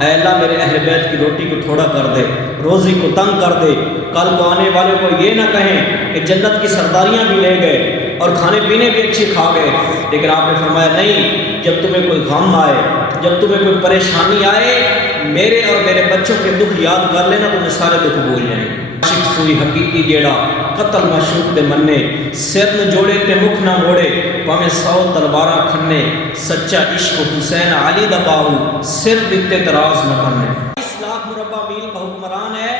اے اللہ میرے اہل بیت کی روٹی کو تھوڑا کر دے، روزی کو تنگ کر دے، کل کو آنے والے کو یہ نہ کہیں کہ جنت کی سرداریاں بھی لے گئے اور کھانے پینے بھی اچھی کھا گئے۔ لیکن آپ نے فرمایا نہیں، جب تمہیں کوئی غم آئے، جب تمہیں کوئی پریشانی آئے، میرے اور میرے بچوں کے دکھ یاد کر لینا، تمہیں سارے دکھ بھول جائیں گے۔ عاشق سوئی حقیقی جیڑا قتل معشوق دے مننے، سر نہ جوڑے تے مکھ نہ موڑے، پاویں 100 تلواراں کھنے، سچا عشق حسین علی دا باہو، سر دیتے تراز نہ کرنے۔ 20 لاکھ مربع میل کا حکمران ہے،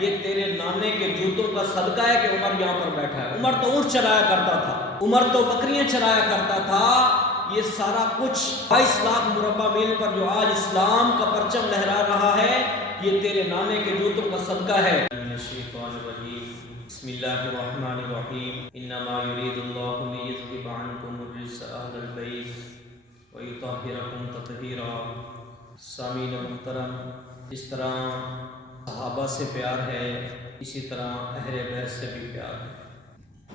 یہ تیرے نانے کے جوتوں کا صدقہ ہے کہ عمر یہاں پر بیٹھا ہے۔ عمر تو اونٹ چلایا کرتا تھا، عمر تو بکریاں چلایا کرتا تھا، یہ سارا کچھ 22 لاکھ مربع میل پر جو آج اسلام کا پرچم لہرا رہا ہے، یہ تیرے نانے کے جوتوں کا صدقہ ہے۔ الشیطان الرجیم، بسم اللہ الرحمن الرحیم، انما یرید اللہ لیذھب عنکم الرجس اہل البیت ویطہرکم تطہیرا۔ سامعین محترم، اس طرح صحابہ سے پیار ہے، اسی طرح اہل بیت سے بھی پیار ہے۔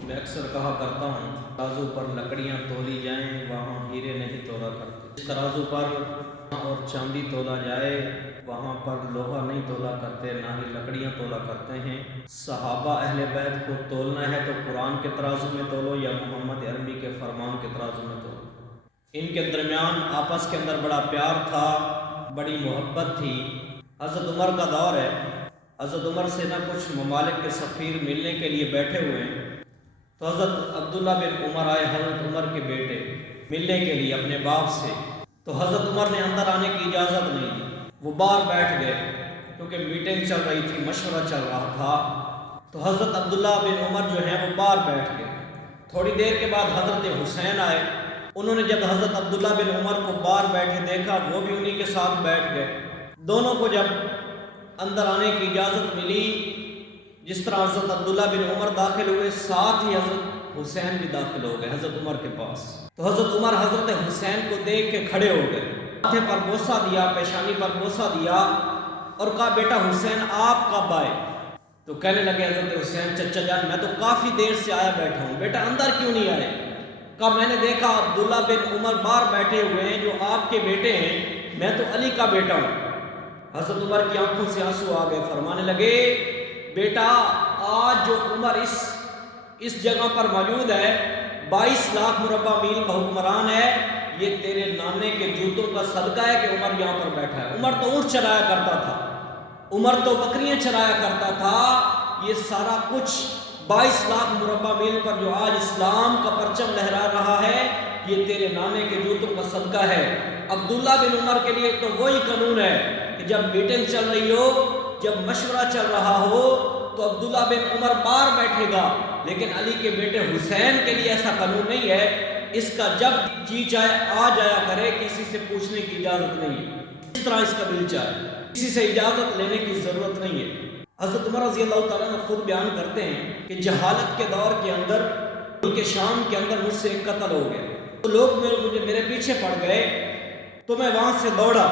میں اکثر کہا کرتا ہوں، ترازو پر لکڑیاں تولی جائیں وہاں ہیرے نہیں تولا کرتے، اس ترازو پر اور چاندی تولا جائے وہاں پر لوہا نہیں تولا کرتے، نہ ہی لکڑیاں تولا کرتے ہیں۔ صحابہ اہل بیت کو تولنا ہے تو قرآن کے ترازو میں تولو یا محمد عربی کے فرمان کے ترازو میں تولو۔ ان کے درمیان آپس کے اندر بڑا پیار تھا، بڑی محبت تھی۔ حضرت عمر کا دور ہے، حضرت عمر سے نہ کچھ ممالک کے سفیر ملنے کے لیے بیٹھے ہوئے ہیں، تو حضرت عبداللہ بن عمر آئے حضرت عمر کے بیٹے ملنے کے لیے اپنے باپ سے، تو حضرت عمر نے اندر آنے کی اجازت نہیں دی، وہ باہر بیٹھ گئے کیونکہ میٹنگ چل رہی تھی، مشورہ چل رہا تھا۔ تو حضرت عبداللہ بن عمر جو ہیں وہ باہر بیٹھ گئے۔ تھوڑی دیر کے بعد حضرت حسین آئے، انہوں نے جب حضرت عبداللہ بن عمر کو باہر بیٹھے دیکھا، وہ بھی انہی کے ساتھ بیٹھ گئے۔ دونوں کو جب اندر آنے کی اجازت ملی، جس طرح حضرت عبداللہ بن عمر داخل ہوئے، ساتھ ہی حضرت حسین بھی داخل ہو گئے حضرت عمر کے پاس۔ تو حضرت عمر حضرت حسین کو دیکھ کے کھڑے ہو گئے، ماتھے پر بوسہ دیا، پیشانی پر بوسہ دیا اور کہا بیٹا حسین آپ کب آئے؟ تو کہنے لگے حضرت حسین چچا جان میں تو کافی دیر سے آیا بیٹھا ہوں، بیٹا اندر کیوں نہیں آئے؟ کہا میں نے دیکھا عبداللہ بن عمر باہر بیٹھے ہوئے ہیں جو آپ کے بیٹے ہیں، میں تو علی کا بیٹا ہوں۔ حضرت عمر کی آنکھوں سے آنسو آ گئے، فرمانے لگے بیٹا آج جو عمر اس جگہ پر موجود ہے، 22 لاکھ مربع میل کا حکمران ہے، یہ تیرے نانے کے جوتوں کا صدقہ ہے کہ عمر یہاں پر بیٹھا ہے۔ عمر تو اونٹ چلایا کرتا تھا، عمر تو بکریاں چلایا کرتا تھا، یہ سارا کچھ 22 لاکھ مربع میل پر جو آج اسلام کا پرچم لہرا رہا ہے، یہ تیرے نانے کے جوتوں کا صدقہ ہے۔ عبداللہ بن عمر کے لیے تو وہی قانون ہے کہ جب میٹنگ چل رہی ہو، جب مشورہ چل رہا ہو تو عبداللہ بن عمر باہر بیٹھے گا، لیکن علی کے بیٹے حسین کے لیے ایسا قانون نہیں ہے، اس کا جب جی چاہے آ جایا کرے، کسی سے پوچھنے کی اجازت نہیں ہے، اس طرح اس کا دل چاہے، کسی سے اجازت لینے کی ضرورت نہیں ہے۔ حضرت عمر رضی اللہ تعالیٰ نے خود بیان کرتے ہیں کہ جہالت کے دور کے اندر ملک شام کے اندر مجھ سے ایک قتل ہو گیا، تو لوگ میرے پیچھے پڑ گئے، تو میں وہاں سے دوڑا،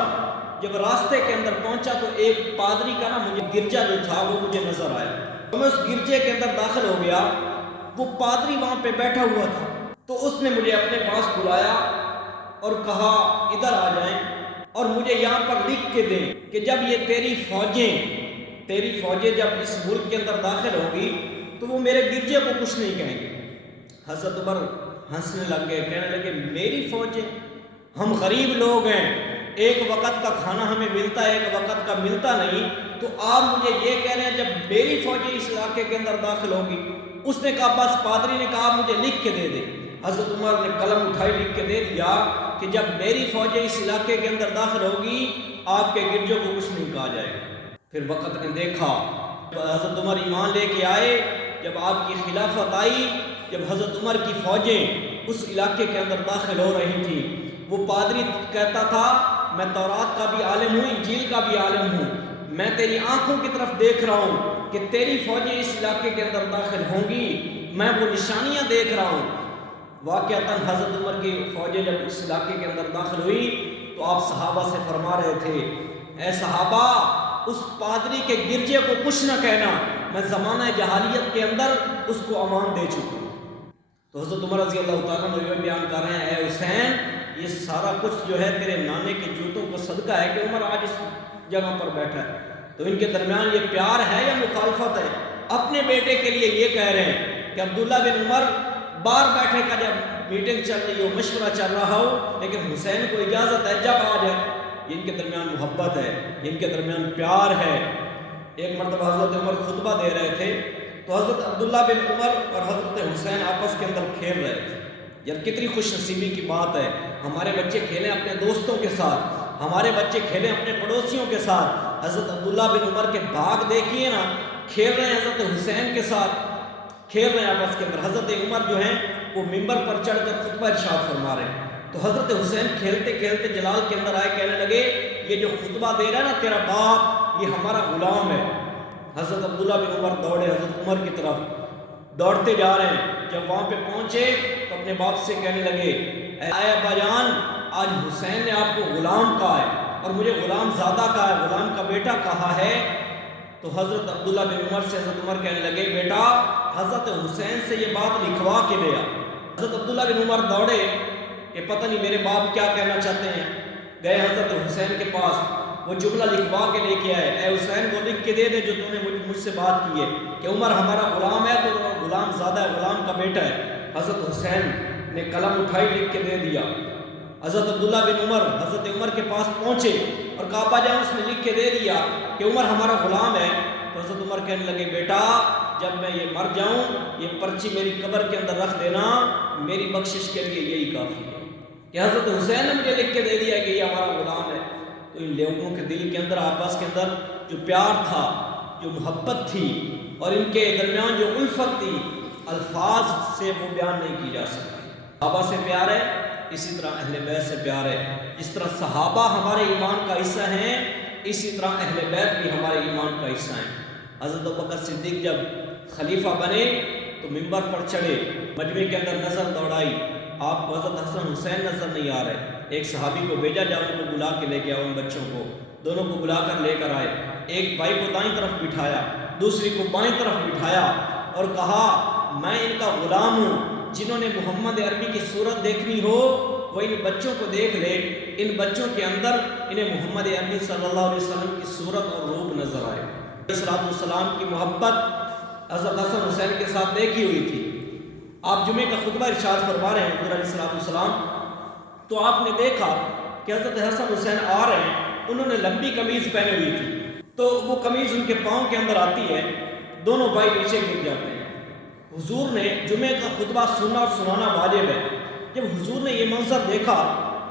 جب راستے کے اندر پہنچا تو ایک پادری کا مجھے گرجا جو تھا وہ مجھے نظر آیا، تو میں اس گرجے کے اندر داخل ہو گیا، وہ پادری وہاں پہ بیٹھا ہوا تھا، تو اس نے مجھے اپنے پاس بلایا اور کہا ادھر آ جائیں اور مجھے یہاں پر لکھ کے دیں کہ جب یہ تیری فوجیں جب اس ملک کے اندر داخل ہوگی تو وہ میرے گرجے کو کچھ نہیں کہیں گے۔ حضرت عمر ہنسنے لگ گئے، کہنے لگے میری فوجیں، ہم غریب لوگ ہیں، ایک وقت کا کھانا ہمیں ملتا ہے، ایک وقت کا ملتا نہیں، تو آپ مجھے یہ کہہ رہے ہیں جب میری فوجیں اس علاقے کے اندر داخل ہوگی؟ اس نے کہا بس، پادری نے کہا مجھے لکھ کے دے دے۔ حضرت عمر نے قلم اٹھائی، لکھ کے دے دیا کہ جب میری فوجیں اس علاقے کے اندر داخل ہوگی آپ کے گرجوں کو کچھ نہیں کہا جائے گا۔ پھر وقت نے دیکھا، حضرت عمر ایمان لے کے آئے، جب آپ کی خلافت آئی، جب حضرت عمر کی فوجیں اس علاقے کے اندر داخل ہو رہی تھی، وہ پادری کہتا تھا میں تورات کا بھی عالم ہوں، انجیل کا بھی عالم ہوں، میں تیری آنکھوں کی طرف دیکھ رہا ہوں کہ تیری فوجیں اس علاقے کے اندر داخل ہوں گی، میں وہ نشانیاں دیکھ رہا ہوں۔ واقعتاً حضرت عمر کی فوجیں جب اس علاقے کے اندر داخل ہوئی تو آپ صحابہ سے فرما رہے تھے اے صحابہ اس پادری کے گرجے کو کچھ نہ کہنا، میں زمانہ جہالیت کے اندر اس کو امان دے چکا ہوں۔ تو حضرت عمر رضی اللہ تعالیٰ نے یہ بیان کر رہے ہیں اے حسین یہ سارا کچھ جو ہے تیرے نانے کے جوتوں کو صدقہ ہے کہ عمر آج اس جگہ پر بیٹھا ہے۔ تو ان کے درمیان یہ پیار ہے یا مخالفت ہے؟ اپنے بیٹے کے لیے یہ کہہ رہے ہیں کہ عبداللہ بن عمر باہر بیٹھے کا جب میٹنگ چل رہی ہو، مشورہ چل رہا ہو، لیکن حسین کو اجازت ہے جب آ جائے۔ ان کے درمیان محبت ہے، ان کے درمیان پیار ہے۔ ایک مرتبہ حضرت عمر خطبہ دے رہے تھے تو حضرت عبداللہ بن عمر اور حضرت حسین آپس کے اندر کھیل رہے تھے۔ یار کتنی خوش نصیبی کی بات ہے، ہمارے بچے کھیلیں اپنے دوستوں کے ساتھ، ہمارے بچے کھیلیں اپنے پڑوسیوں کے ساتھ۔ حضرت عبداللہ بن عمر کے باغ دیکھیے نا، کھیل رہے ہیں حضرت حسین کے ساتھ، کھیل رہے ہیں آپس کے اندر۔ حضرت عمر جو ہیں وہ ممبر پر چڑھ کر خطبہ ارشاد فرما رہے ہیں، تو حضرت حسین کھیلتے کھیلتے جلال کے اندر آئے، کہنے لگے یہ جو خطبہ دے رہا ہے نا تیرا باپ، یہ ہمارا غلام ہے۔ حضرت عبداللہ بن عمر دوڑے حضرت عمر کی طرف، دوڑتے جا رہے ہیں۔ جب وہاں پہ پہنچے تو اپنے باپ سے کہنے لگے اے ابا جان، آج حسین نے آپ کو غلام کہا ہے اور مجھے غلام زادہ کہا ہے، غلام کا بیٹا کہا ہے۔ تو حضرت عبداللہ بن عمر سے حضرت عمر کہنے لگے بیٹا حضرت حسین سے یہ بات لکھوا کے لے آ۔ حضرت عبداللہ بن عمر دوڑے کہ پتہ نہیں میرے باپ کیا کہنا چاہتے ہیں، گئے حضرت حسین کے پاس، وہ جملہ لکھوا کے لے کے آئے، اے حسین وہ لکھ کے دے دے جو تم نے مجھ سے بات کی ہے کہ عمر ہمارا غلام ہے، تو غلام زادہ ہے، غلام کا بیٹا ہے۔ حضرت حسین نے قلم اٹھائی، لکھ کے دے دیا۔ حضرت عبداللہ بن عمر حضرت عمر کے پاس پہنچے اور کہا ابا جان اس نے لکھ کے دے دیا کہ عمر ہمارا غلام ہے۔ تو حضرت عمر کہنے لگے بیٹا جب میں یہ مر جاؤں یہ پرچی میری قبر کے اندر رکھ دینا، میری بخشش کے لیے یہی کافی ہے کہ حضرت حسین نے مجھے لکھ کے دے دیا کہ یہ ہمارا غلام ہے۔ تو ان لوگوں کے دل کے اندر آپس کے اندر جو پیار تھا، جو محبت تھی، اور ان کے درمیان جو الفت تھی، الفاظ سے وہ بیان نہیں کی جا سکتی۔ صحابہ سے پیار ہے، اسی طرح اہل بیت سے پیار ہے۔ جس طرح صحابہ ہمارے ایمان کا حصہ ہیں، اسی طرح اہل بیت بھی ہمارے ایمان کا حصہ ہیں۔ حضرت ابوبکر صدیق جب خلیفہ بنے تو ممبر پر چڑھے، مجمع کے اندر نظر دوڑائی، آپ کو حضرت حسن حسین نظر نہیں آ رہے۔ ایک صحابی کو بھیجا جاؤ ان کو بلا کے لے کے آؤ، ان بچوں کو، دونوں کو بلا کر لے کر آئے۔ ایک بھائی کو دائیں طرف بٹھایا، دوسری کو بائیں طرف بٹھایا اور کہا میں ان کا غلام ہوں، جنہوں نے محمد عربی کی صورت دیکھنی ہو وہ ان بچوں کو دیکھ لے، ان بچوں کے اندر انہیں محمد عربی صلی اللہ علیہ وسلم کی صورت اور روپ نظر آئے۔ علیہ السلام کی محبت حضرت حسن حسین کے ساتھ دیکھی ہوئی تھی۔ آپ جمعے کا خطبہ ارشاد فرما رہے ہیں حضور علیہ السلام، تو آپ نے دیکھا کہ حضرت حسن حسین آ رہے ہیں، انہوں نے لمبی قمیض پہنے ہوئی تھی، تو وہ قمیض ان کے پاؤں کے اندر آتی ہے، دونوں بھائی نیچے گر جاتے ہیں۔ حضور نے جمعے کا خطبہ سننا اور سنانا واجب ہے۔ جب حضور نے یہ منظر دیکھا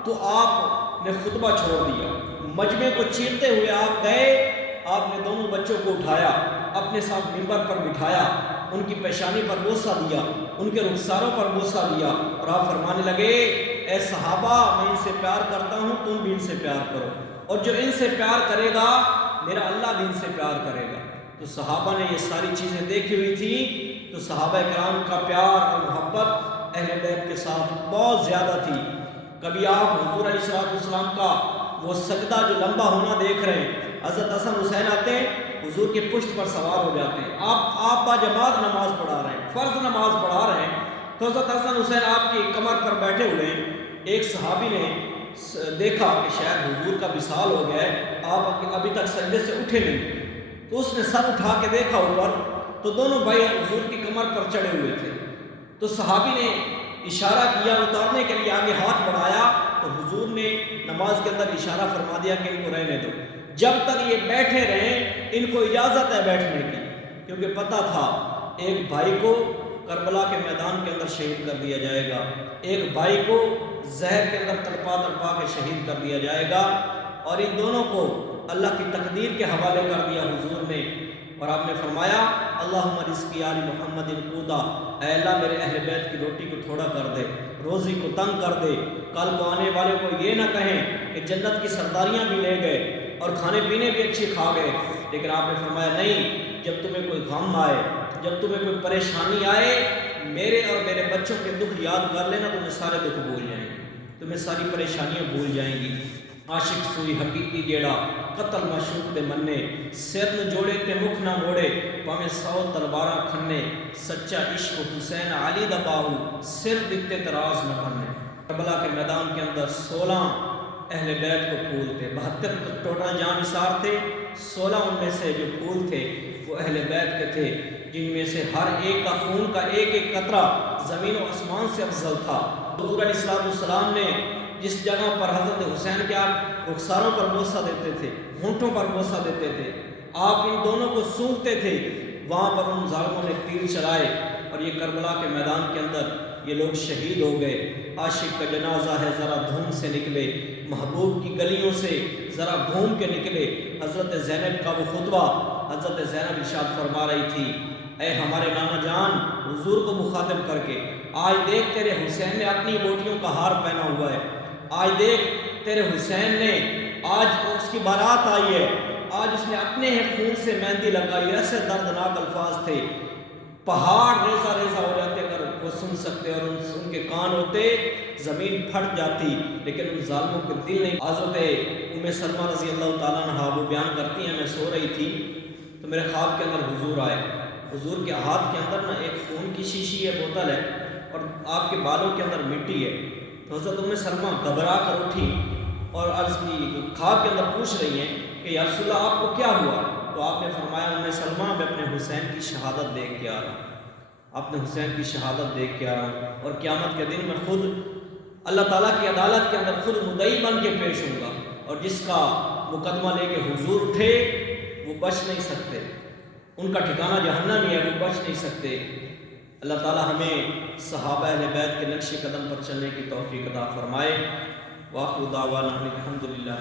تو آپ نے خطبہ چھوڑ دیا، مجمع کو چیرتے ہوئے آپ گئے، آپ نے دونوں بچوں کو اٹھایا، اپنے ساتھ ممبر پر بٹھایا، ان کی پیشانی پر بوسہ دیا، ان کے رخساروں پر بوسہ دیا، اور آپ فرمانے لگے اے صحابہ میں ان سے پیار کرتا ہوں، تم بھی ان سے پیار کرو، اور جو ان سے پیار کرے گا میرا اللہ بھی ان سے پیار کرے گا۔ تو صحابہ نے یہ ساری چیزیں دیکھی ہوئی تھی، تو صحابہ کرام کا پیار اور محبت اہل بیت کے ساتھ بہت زیادہ تھی۔ کبھی آپ حضور علیہ السلام کا وہ سجدہ جو لمبا ہونا دیکھ رہے ہیں، حضرت حسن حسین آتے ہیں حضور کے پشت پر سوار ہو جاتے ہیں، آپ با جماعت نماز پڑھا رہے ہیں، فرض نماز پڑھا رہے ہیں، تو حضرت حسن حسین آپ کی کمر پر بیٹھے ہوئے ہیں۔ ایک صحابی نے دیکھا کہ شاید حضور کا وصال ہو گیا ہے، آپ ابھی تک سجدے سے اٹھے نہیں، تو اس نے سر اٹھا کے دیکھا اوپر، تو دونوں بھائی حضور کی کمر پر چڑھے ہوئے تھے۔ تو صحابی نے اشارہ کیا اتارنے کے لیے، آگے ہاتھ بڑھایا تو حضور نے نماز کے اندر اشارہ فرما دیا کہ ان کو رہنے دو، جب تک یہ بیٹھے رہیں ان کو اجازت ہے بیٹھنے کی، کیونکہ پتہ تھا ایک بھائی کو کربلا کے میدان کے اندر شہید کر دیا جائے گا، ایک بھائی کو زہر کے اندر تڑپا تڑپا کے شہید کر دیا جائے گا، اور ان دونوں کو اللہ کی تقدیر کے حوالے کر دیا حضور نے۔ اور آپ نے فرمایا اللہم رزقی آل محمد قوتا، اے اللہ میرے اہل بیت کی روٹی کو تھوڑا کر دے، روزی کو تنگ کر دے، کل کو آنے والے کو یہ نہ کہیں کہ جنت کی سرداریاں بھی لے گئے اور کھانے پینے بھی اچھے کھا گئے، لیکن آپ نے فرمایا نہیں، جب تمہیں کوئی غم آئے، جب تمہیں کوئی پریشانی آئے، میرے اور میرے بچوں کے دکھ یاد کر لینا، تمہیں سارے دکھ بھول جائیں گے، تمہیں ساری پریشانیاں بھول جائیں گی۔ عاشق سوئی حقیقی جیڑا قتل معشوق دے مننے، سر نہ جوڑے تے مکھ نہ موڑے، پاویں 100 تلواراں کھنے، سچا عشق حسین علی دا باہو، سر دتے تراز نہ بننے۔ کربلا کے میدان کے اندر 16 اہل بیت کو پھول تھے، 72 ٹوٹل جاں نثار تھے، 16 ان میں سے جو پھول تھے وہ اہل بیت کے تھے، جن میں سے ہر ایک کا خون کا ایک ایک قطرہ زمین و آسمان سے افضل تھا۔ حضور علیہ السلام نے جس جگہ پر حضرت حسین کے آپ رخساروں پر بوسہ دیتے تھے، ہونٹوں پر بوسہ دیتے تھے، آپ ان دونوں کو سونگتے تھے، وہاں پر ان ظالموں نے تیر چلائے اور یہ کربلا کے میدان کے اندر یہ لوگ شہید ہو گئے۔ عاشق کا جنازہ ہے ذرا دھوم سے نکلے، محبوب کی گلیوں سے ذرا گھوم کے نکلے۔ حضرت زینب کا وہ خطبہ حضرت زینب ارشاد فرما رہی تھی، اے ہمارے نانا جان، حضور کو مخاطب کر کے، آج دیکھ تیرے حسین نے اپنی بوٹیوں کا ہار پہنا ہوا ہے، آج دیکھ تیرے حسین نے، آج اس کی بارات آئی ہے، آج اس نے اپنے خون سے مہندی لگائی۔ ایسے دردناک الفاظ تھے، پہاڑ ریزہ ریزہ ہو جاتے اگر وہ سن سکتے، اور ان کے کان ہوتے زمین پھٹ جاتی، لیکن ان ظالموں کے دل نہیں۔ حضرت ام سلمہ رضی اللہ تعالیٰ عنہ وہ بیان کرتی ہیں، میں سو رہی تھی تو میرے خواب کے اندر حضور آئے، حضور کے ہاتھ کے اندر نا ایک خون کی شیشی ہے، بوتل ہے، اور آپ کے بالوں کے اندر مٹی ہے۔ تو حضرت ام سلمہ گھبرا کر اٹھی اور عرض کی، خواب کے اندر پوچھ رہی ہیں کہ یا رسول اللہ آپ کو کیا ہوا؟ تو آپ نے فرمایا، ام سلمہ میں اپنے حسین کی شہادت دیکھ کے آ رہا ہوں، اپنے حسین کی شہادت دیکھ کے آ رہا ہوں، اور قیامت کے دن میں خود اللہ تعالیٰ کی عدالت کے اندر خود مدعی بن کے پیش ہوں گا، اور جس کا مقدمہ لے کے حضور اٹھے وہ بچ نہیں سکتے، ان کا ٹھکانہ جہنم ہی ہے، وہ بچ نہیں سکتے۔ اللہ تعالیٰ ہمیں صحابہ اہل بیت کے نقش قدم پر چلنے کی توفیق عطا فرمائے۔ وآخر دعوانا الحمدللہ۔